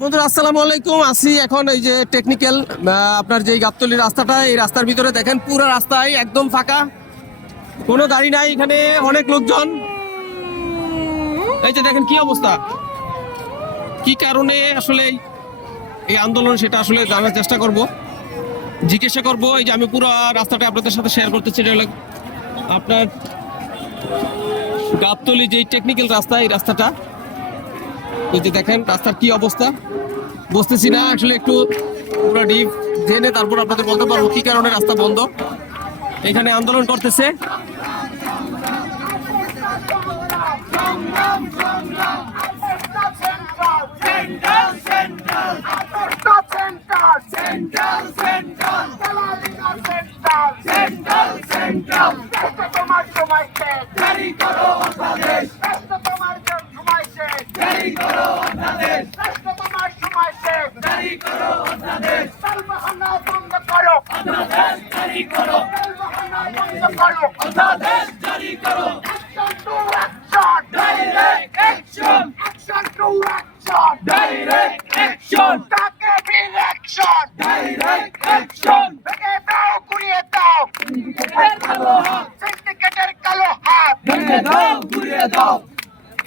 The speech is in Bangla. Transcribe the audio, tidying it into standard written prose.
বন্ধুরা আসসালামু আলাইকুম। আসি এখন এই যে টেকনিক্যাল আপনার যে গাবতলী রাস্তাটা, এই রাস্তার ভিতরে দেখেন পুরো রাস্তায় একদম ফাঁকা, কোনো গাড়ি নাই, এখানে অনেক লোকজন। এই যে দেখেন কি অবস্থা, কি কারণে আসলে এই আন্দোলন সেটা আসলে জানার চেষ্টা করব, জিজ্ঞাসা করব। এই যে আমি পুরো রাস্তাটা আপনাদের সাথে শেয়ার করতেছি। এটা হলো আপনার গাবতলী যে টেকনিক্যাল রাস্তা, এই রাস্তাটা এই যে দেখেন রাস্তার কি অবস্থা, বুঝতেছি না আসলে, একটু পুরো ডিপ জেনে তারপর আপনাদের বলতে পারবো কি কারণে রাস্তা বন্ধ। এখানে আন্দোলন করতেছে। Direct action! Targeted action! Direct action! ভেঙে দাও, গুড়িয়ে দাও! সিন্ডিকেটের কালো হাত! ভেঙে দাও, গুড়িয়ে দাও!